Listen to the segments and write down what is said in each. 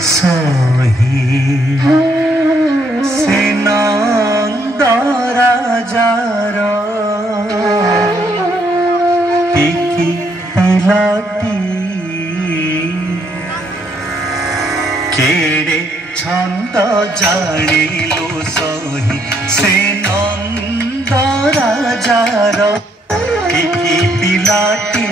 सही से नंद राजार टिकी पिलाटी केड़े छंद जानिलु सही से नंद राजार टिकी पिलाटी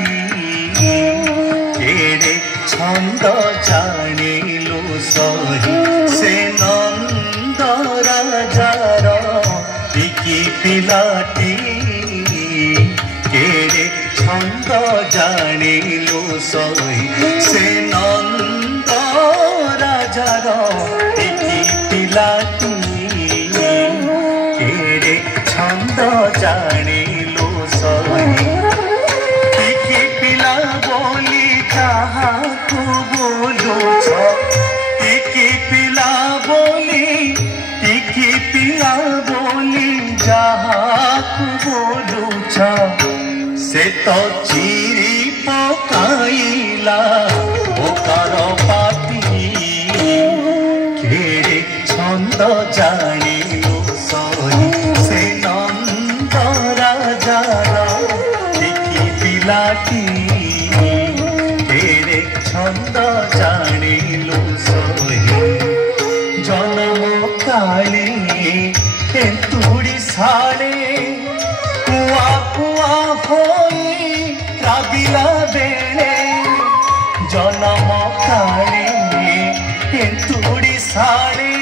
केड़े छंद जानिलु सही से नंद राजार टिकी पिलाटी केड़े छंद जानिलु सही से नंद राजार टिकी पिलाटी केड़े छंद जानिलु सही टिकी पिला बोली ताहाकु बोलुछ टिकी पिला बोली जाहाकु बोलुछ से तो चिरी पकाइला ओकर पाटी केड़े छंद जानिलु सही से नंद राजार टिकी पिलाटी केड़े छंद जानिलु सही जन्म काले तेंतुड़ी साले कुआ कुआ होई काबिला बेले जन्म काले तेंतुड़ी साले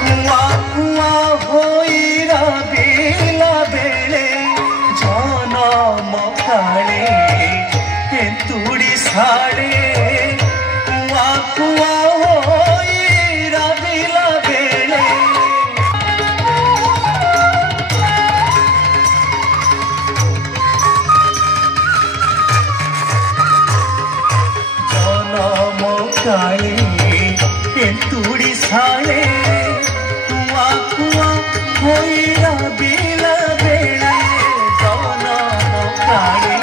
कुआ कुआ होई काबिला बेले जन्म काले तेंतुड़ी साले कुआ कुआ होई काबिला बेले काले तेंतुड़ी साले कुआ कुआ होइरा बिला बेले जन्म काले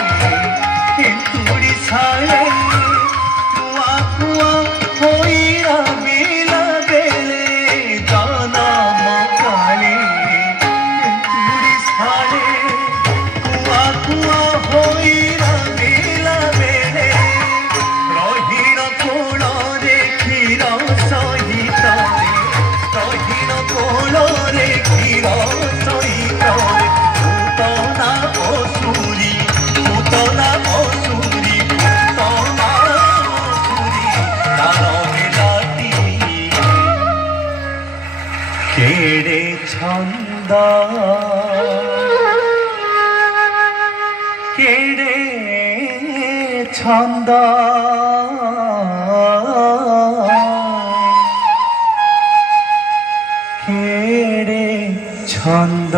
तेंतुड़ी साले कुआ कुआ होइरा बिला बेले जन्म काले तेंतुड़ी साले कुआ कुआ होइरा बिला बेले रहीण कोल क्षीर सहित रहीण कोल क्षीर सहित पूतना असुरी पूतना असुरी पूतना असुरी तार बेलाटी केड़े छंद केड़े छंद केड़े छंद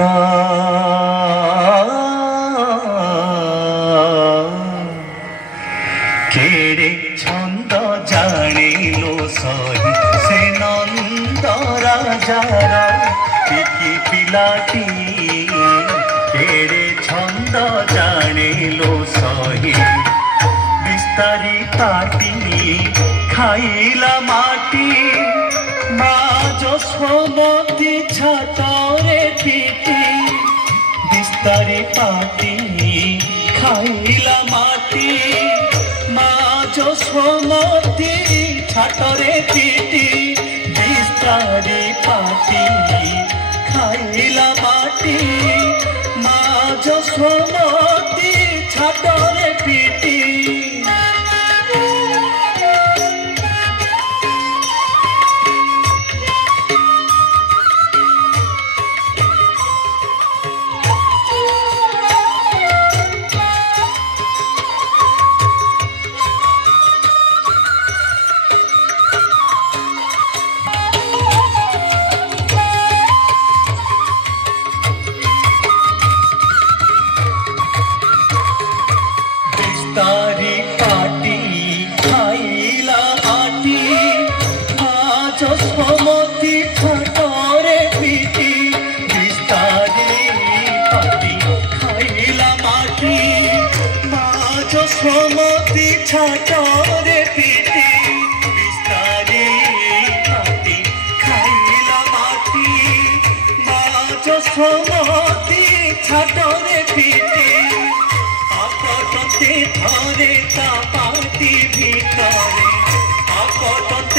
केड़े छंद जानिलु सही से नंद राजार टिकी पिलाटी केड़े छंद जानिलु सही बिस्तारी पाटी खाइला माटी माँ जसोमती छातरे पीटी बिस्तारी पाटी खाइला माटी माँ जसोमती छातरे पीटी बिस्तारी पाटी खाइला माटी माँ जसोमती छातरे पीटी तारी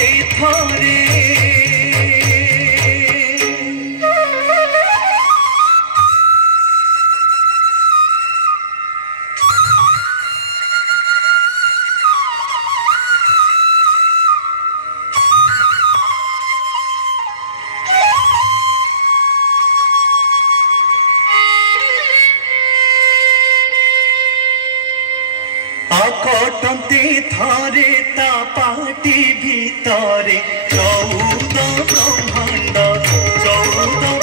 थे थोरे कटते थरे ता पाटी भितरे 14 ब्रह्मांड 14